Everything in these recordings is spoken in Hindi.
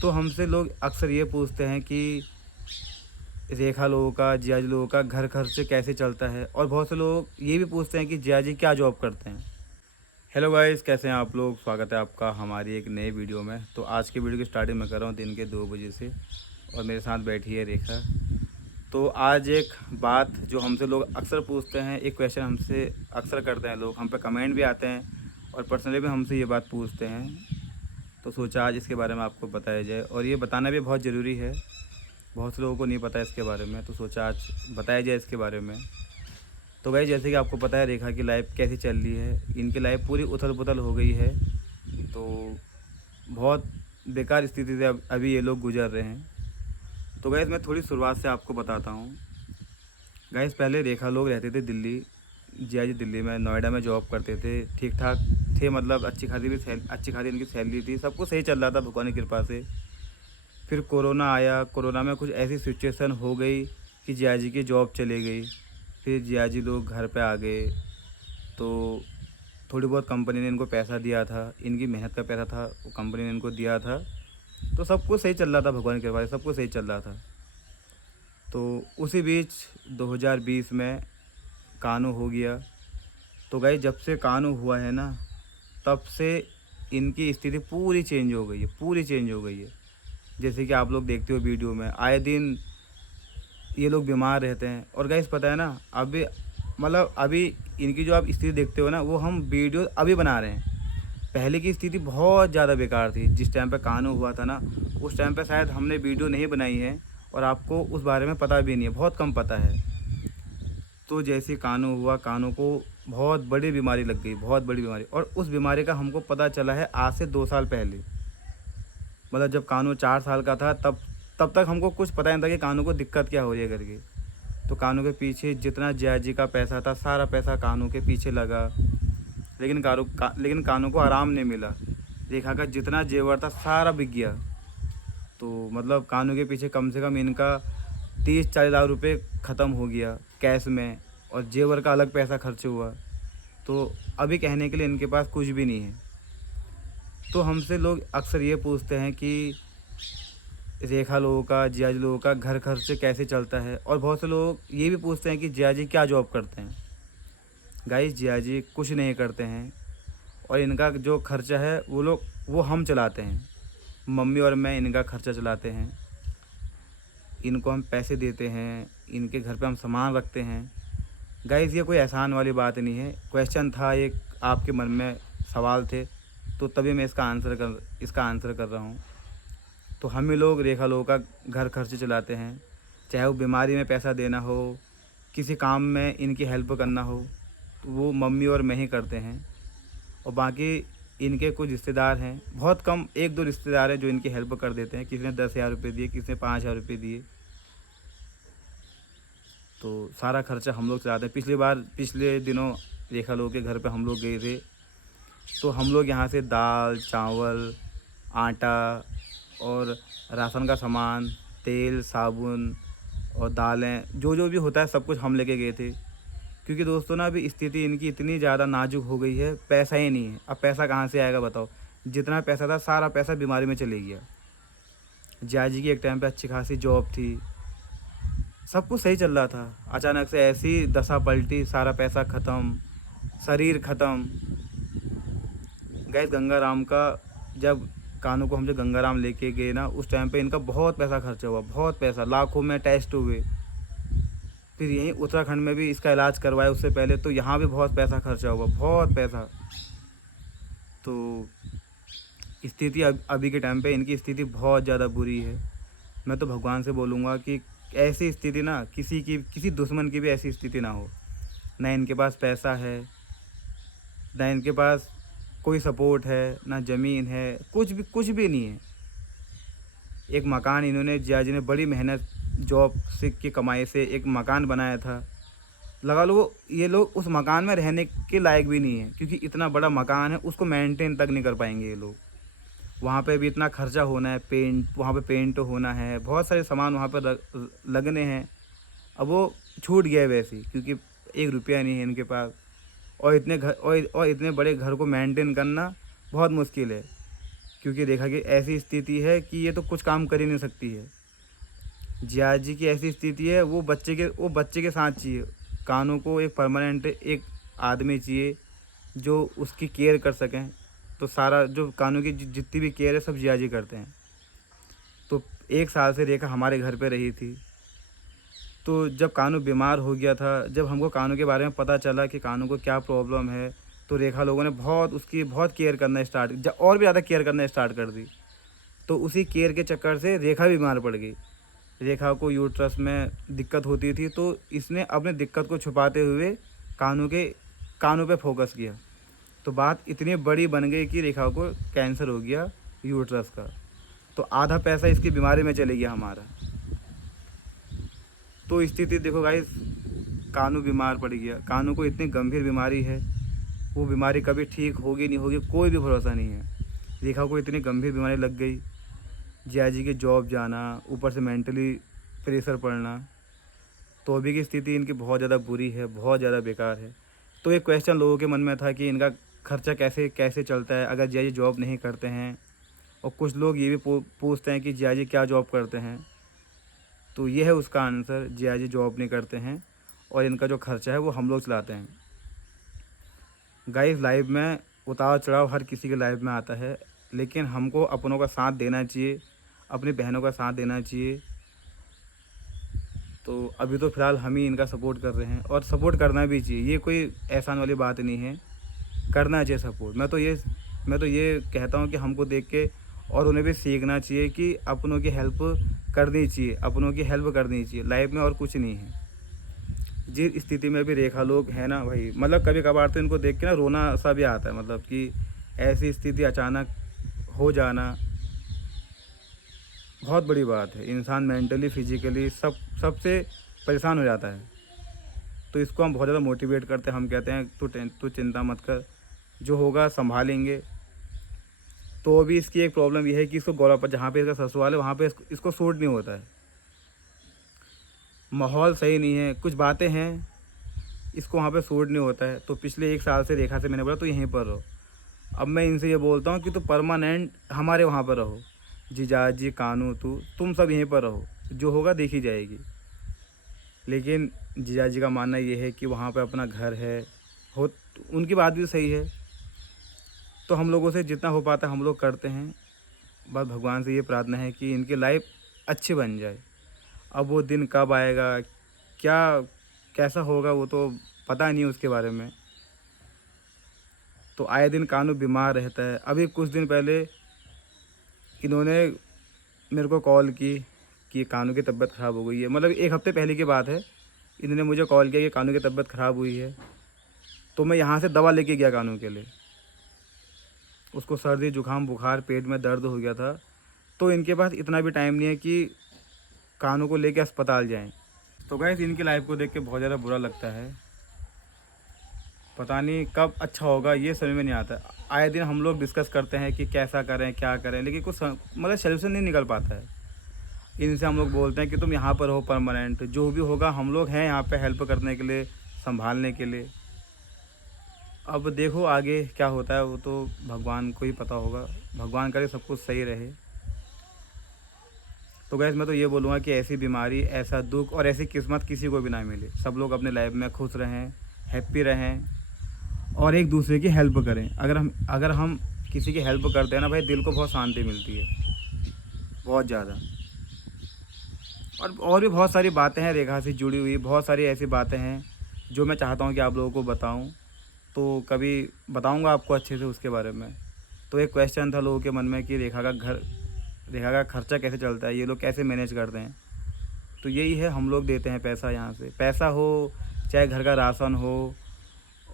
तो हमसे लोग अक्सर ये पूछते हैं कि रेखा लोगों का, जिया जी लोगों का घर खर्च कैसे चलता है, और बहुत से लोग ये भी पूछते हैं कि जिया जी क्या जॉब करते हैं। हेलो गाइस, कैसे हैं आप लोग? स्वागत है आपका हमारी एक नई वीडियो में। तो आज की वीडियो की स्टार्टिंग मैं कर रहा हूँ दिन के 2 बजे से, और मेरे साथ बैठी है रेखा। तो आज एक बात जो हमसे लोग अक्सर पूछते हैं, एक क्वेश्चन हमसे अक्सर करते हैं लोग, हम पे कमेंट भी आते हैं और पर्सनली भी हमसे ये बात पूछते हैं। तो सोचा आज इसके बारे में आपको बताया जाए, और ये बताना भी बहुत ज़रूरी है। बहुत से लोगों को नहीं पता है इसके बारे में, तो सोचा आज बताया जाए इसके बारे में। तो भाई, जैसे कि आपको पता है रेखा की लाइफ कैसी चल रही है, इनकी लाइफ पूरी उथल पुथल हो गई है। तो बहुत बेकार स्थिति से अभी ये लोग गुजर रहे हैं। तो गैस मैं थोड़ी शुरुआत से आपको बताता हूँ। गैस पहले रेखा लोग रहते थे दिल्ली, जिया जी दिल्ली में नोएडा में जॉब करते थे, ठीक ठाक थे, मतलब अच्छी खासी इनकी सैलरी थी, सब कुछ सही चल रहा था भगवान की कृपा से। फिर कोरोना आया, कोरोना में कुछ ऐसी सिचुएशन हो गई कि जिया जी की जॉब चली गई। फिर जिया जी लोग घर पे आ गए, तो थोड़ी बहुत कंपनी ने इनको पैसा दिया था, इनकी मेहनत का पैसा था, वो कंपनी ने इनको दिया था। तो सब कुछ सही चल रहा था भगवान की कृपा से, सब कुछ सही चल रहा था। तो उसी बीच 2020 में कानून हो गया। तो गाइस, जब से कानून हुआ है ना, तब से इनकी स्थिति पूरी चेंज हो गई है, पूरी चेंज हो गई है। जैसे कि आप लोग देखते हो वीडियो में आए दिन ये लोग बीमार रहते हैं। और गाइस पता है ना, अभी मतलब अभी इनकी जो आप स्थिति देखते हो ना, वो हम वीडियो अभी बना रहे हैं। पहले की स्थिति बहुत ज़्यादा बेकार थी। जिस टाइम पे कानून हुआ था ना, उस टाइम पे शायद हमने वीडियो नहीं बनाई है, और आपको उस बारे में पता भी नहीं है, बहुत कम पता है। तो जैसे कानून हुआ, कानून को बहुत बड़ी बीमारी लग गई, बहुत बड़ी बीमारी। और उस बीमारी का हमको पता चला है आज से 2 साल पहले। मतलब जब कानून 4 साल का था, तब तक हमको कुछ पता नहीं था कि कानून को दिक्कत क्या हो रही है करके। तो कानून के पीछे जितना जया जी का पैसा था, सारा पैसा कानून के पीछे लगा। लेकिन कानून को आराम नहीं मिला। रेखा का जितना जेवर था सारा बिक गया। तो मतलब कानून के पीछे कम से कम इनका 30-40 लाख रुपए ख़त्म हो गया कैश में, और जेवर का अलग पैसा खर्च हुआ। तो अभी कहने के लिए इनके पास कुछ भी नहीं है। तो हमसे लोग अक्सर ये पूछते हैं कि रेखा लोगों का, जिया जी लोगों का घर खर्च कैसे चलता है, और बहुत से लोग ये भी पूछते हैं कि जिया जी क्या जॉब करते हैं। गाइस, जिया जी कुछ नहीं करते हैं, और इनका जो खर्चा है वो हम चलाते हैं। मम्मी और मैं इनका खर्चा चलाते हैं। इनको हम पैसे देते हैं, इनके घर पे हम सामान रखते हैं। गाइस, ये कोई एहसान वाली बात नहीं है। क्वेश्चन था एक, आपके मन में सवाल थे, तो तभी मैं इसका आंसर कर रहा हूँ। तो हम ही लोग रेखा लोगों का घर खर्च चलाते हैं। चाहे वो बीमारी में पैसा देना हो, किसी काम में इनकी हेल्प करना हो, तो वो मम्मी और मैं ही करते हैं। और बाकी इनके कुछ रिश्तेदार हैं, बहुत कम 1-2 रिश्तेदार हैं जो इनकी हेल्प कर देते हैं। किसी ने 10,000 रुपये दिए, किसी ने 5,000 रुपये दिए। तो सारा खर्चा हम लोग चलाते हैं। पिछले दिनों रेखा लोगों के घर पे हम लोग गए थे। तो हम लोग यहाँ से दाल, चावल, आटा और राशन का सामान, तेल, साबुन और दालें, जो जो भी होता है सब कुछ हम लेके गए थे। क्योंकि दोस्तों ना, अभी स्थिति इनकी इतनी ज़्यादा नाजुक हो गई है, पैसा ही नहीं है। अब पैसा कहाँ से आएगा बताओ? जितना पैसा था सारा पैसा बीमारी में चले गया। जिया जी की एक टाइम पे अच्छी खासी जॉब थी, सब कुछ सही चल रहा था। अचानक से ऐसी दशा पलटी, सारा पैसा ख़त्म, शरीर ख़त्म। गैस गंगाराम का, जब कानू को हम जब गंगाराम लेके गए ना, उस टाइम पे इनका बहुत पैसा खर्चा हुआ, बहुत पैसा, लाखों में टेस्ट हुए। फिर यहीं उत्तराखंड में भी इसका इलाज करवाया उससे पहले, तो यहाँ भी बहुत पैसा खर्चा हुआ, बहुत पैसा। तो स्थिति अभी के टाइम पे इनकी स्थिति बहुत ज़्यादा बुरी है। मैं तो भगवान से बोलूँगा कि ऐसी स्थिति ना किसी दुश्मन की भी ऐसी स्थिति ना हो। ना इनके पास पैसा है, ना इनके पास कोई सपोर्ट है, ना ज़मीन है, कुछ भी नहीं है। एक मकान इन्होंने, जिया जी ने बड़ी मेहनत, जॉब से की कमाई से एक मकान बनाया था। लगा लो ये लोग उस मकान में रहने के लायक भी नहीं है, क्योंकि इतना बड़ा मकान है, उसको मेंटेन तक नहीं कर पाएंगे ये लोग। वहाँ पे भी इतना खर्चा होना है, वहाँ पे पेंट होना है, बहुत सारे सामान वहाँ पर लगने हैं। अब वो छूट गया है वैसे ही, क्योंकि 1 रुपया नहीं है इनके पास। और इतने घर और इतने बड़े घर को मेंटेन करना बहुत मुश्किल है, क्योंकि रेखा की ऐसी स्थिति है कि ये तो कुछ काम कर ही नहीं सकती है। जिया जी की ऐसी स्थिति है, वो बच्चे के साथ चाहिए। कानू को एक परमानेंट एक आदमी चाहिए जो उसकी केयर कर सकें। तो सारा जो कानू की जितनी भी केयर है सब जिया जी करते हैं। तो 1 साल से रेखा हमारे घर पे रही थी। तो जब कानू बीमार हो गया था, जब हमको कानू के बारे में पता चला कि कानू को क्या प्रॉब्लम है, तो रेखा लोगों ने उसकी बहुत केयर करना और भी ज़्यादा केयर करना स्टार्ट कर दी। तो उसी केयर के चक्कर से रेखा बीमार पड़ गई। रेखा को यूट्रस में दिक्कत होती थी, तो इसने अपने दिक्कत को छुपाते हुए कानू पे फोकस किया। तो बात इतनी बड़ी बन गई कि रेखा को कैंसर हो गया यूट्रस का। तो आधा पैसा इसकी बीमारी में चले गया हमारा। तो स्थिति देखो गाइस, कानू बीमार पड़ गया। कानू को इतनी गंभीर बीमारी है, वो बीमारी कभी ठीक होगी नहीं होगी कोई भी भरोसा नहीं है। रेखा को इतनी गंभीर बीमारी लग गई, जिया जी के जॉब जाना, ऊपर से मेंटली प्रेशर पड़ना। तो अभी की स्थिति इनकी बहुत ज़्यादा बुरी है, बहुत ज़्यादा बेकार है। तो एक क्वेश्चन लोगों के मन में था कि इनका खर्चा कैसे चलता है अगर जिया जी जॉब नहीं करते हैं। और कुछ लोग ये भी पूछते हैं कि जिया जी क्या जॉब करते हैं। तो ये है उसका आंसर, जिया जी जॉब नहीं करते हैं और इनका जो खर्चा है वो हम लोग चलाते हैं। गाइस, लाइफ में उतार चढ़ाव हर किसी के लाइफ में आता है, लेकिन हमको अपनों का साथ देना चाहिए, अपनी बहनों का साथ देना चाहिए। तो अभी तो फ़िलहाल हम ही इनका सपोर्ट कर रहे हैं और सपोर्ट करना भी चाहिए। ये कोई एहसान वाली बात नहीं है, करना चाहिए सपोर्ट। मैं तो ये कहता हूँ कि हमको देख के और उन्हें भी सीखना चाहिए कि अपनों की हेल्प करनी चाहिए, अपनों की हेल्प करनी चाहिए लाइफ में, और कुछ नहीं है। जिस स्थिति में भी रेखा लोग हैं ना भाई, मतलब कभी कभार तो इनको देख के ना रोना सा भी आता है। मतलब कि ऐसी स्थिति अचानक हो जाना बहुत बड़ी बात है। इंसान मेंटली फिजिकली सबसे परेशान हो जाता है। तो इसको हम बहुत ज़्यादा मोटिवेट करते हैं। हम कहते हैं तू चिंता मत कर, जो होगा संभालेंगे। तो अभी इसकी एक प्रॉब्लम ये है कि इसको गौरव पर, जहाँ पे इसका ससुराल है वहाँ पे इसको सूट नहीं होता है। माहौल सही नहीं है, कुछ बातें हैं, इसको वहाँ पे सूट नहीं होता है। तो पिछले 1 साल से रेखा से मैंने बोला तो यहीं पर रहो। अब मैं इनसे ये बोलता हूँ कि तो परमानेंट हमारे वहाँ पर रहो। जीजा जी, कानू, तुम सब यहीं पर रहो, जो होगा देखी जाएगी। लेकिन जीजा जी का मानना ये है कि वहाँ पे अपना घर है, उनकी बात भी सही है। तो हम लोगों से जितना हो पाता है हम लोग करते हैं। बस भगवान से ये प्रार्थना है कि इनकी लाइफ अच्छी बन जाए। अब वो दिन कब आएगा, कैसा होगा, वो तो पता नहीं उसके बारे में। तो आए दिन कानू बीमार रहता है। अभी कुछ दिन पहले इन्होंने मेरे को कॉल की कि कानू की तबीयत ख़राब हो गई है। मतलब 1 हफ़्ते पहले की बात है, इन्होंने मुझे कॉल किया कि कानू की तबीयत ख़राब हुई है। तो मैं यहाँ से दवा लेके गया कानू के लिए। उसको सर्दी जुकाम बुखार, पेट में दर्द हो गया था। तो इनके पास इतना भी टाइम नहीं है कि कानू को लेके अस्पताल जाएं। तो गाइस, इनकी लाइफ को देख के बहुत ज़्यादा बुरा लगता है। पता नहीं कब अच्छा होगा, ये समझ में नहीं आता। आए दिन हम लोग डिस्कस करते हैं कि कैसा करें क्या करें, लेकिन कुछ मतलब सोल्यूशन नहीं निकल पाता है। इनसे हम लोग बोलते हैं कि तुम यहाँ पर हो परमानेंट, जो भी होगा हम लोग हैं यहाँ पे हेल्प करने के लिए, संभालने के लिए। अब देखो आगे क्या होता है, वो तो भगवान को ही पता होगा। भगवान करे सब कुछ सही रहे। तो गैस, मैं तो ये बोलूँगा कि ऐसी बीमारी, ऐसा दुख और ऐसी किस्मत किसी को भी ना मिले। सब लोग अपने लाइफ में खुश रहें, हैप्पी रहें और एक दूसरे की हेल्प करें। अगर हम किसी की हेल्प करते हैं ना भाई, दिल को बहुत शांति मिलती है, बहुत ज़्यादा। और भी बहुत सारी बातें हैं रेखा से जुड़ी हुई, बहुत सारी ऐसी बातें हैं जो मैं चाहता हूँ कि आप लोगों को बताऊँ। तो कभी बताऊँगा आपको अच्छे से उसके बारे में। तो एक क्वेश्चन था लोगों के मन में कि रेखा का खर्चा कैसे चलता है, ये लोग कैसे मैनेज करते हैं। तो यही है, हम लोग देते हैं पैसा यहाँ से। पैसा हो चाहे घर का राशन हो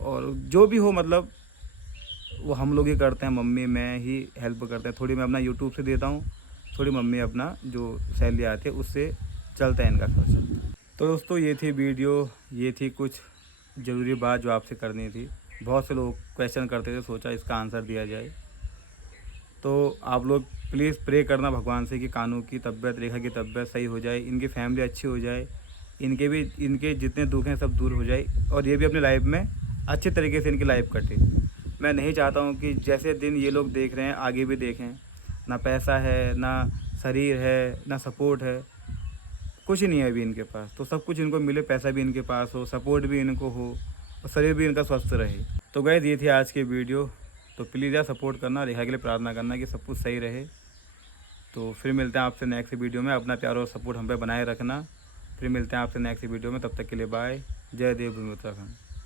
और जो भी हो, मतलब वो हम लोग ही करते हैं। मम्मी मैं ही हेल्प करते हैं। थोड़ी मैं अपना यूट्यूब से देता हूँ, थोड़ी मम्मी अपना जो सैलरी आती है उससे चलता है इनका खर्चा। तो दोस्तों, ये थी वीडियो, ये थी कुछ ज़रूरी बात जो आपसे करनी थी। बहुत से लोग क्वेश्चन करते थे, सोचा इसका आंसर दिया जाए। तो आप लोग प्लीज़ प्रे करना भगवान से कि कानू की तबीयत, रेखा की तबीयत सही हो जाए, इनकी फैमिली अच्छी हो जाए, इनके जितने दुख हैं सब दूर हो जाए और ये भी अपनी लाइफ में अच्छे तरीके से इनकी लाइफ कटे। मैं नहीं चाहता हूँ कि जैसे दिन ये लोग देख रहे हैं आगे भी देखें। ना पैसा है, ना शरीर है, ना सपोर्ट है, कुछ नहीं है अभी इनके पास। तो सब कुछ इनको मिले, पैसा भी इनके पास हो, सपोर्ट भी इनको हो और शरीर भी इनका स्वस्थ रहे। तो गाइस ये थी आज की वीडियो। तो प्लीज़ यार सपोर्ट करना, रेखा के लिए प्रार्थना करना कि सब कुछ सही रहे। तो फिर मिलते हैं आपसे नेक्स्ट वीडियो में। अपना प्यार और सपोर्ट हम पे बनाए रखना। फिर मिलते हैं आपसे नेक्स्ट वीडियो में, तब तक के लिए बाय। जय देव भूमि उत्तराखंड।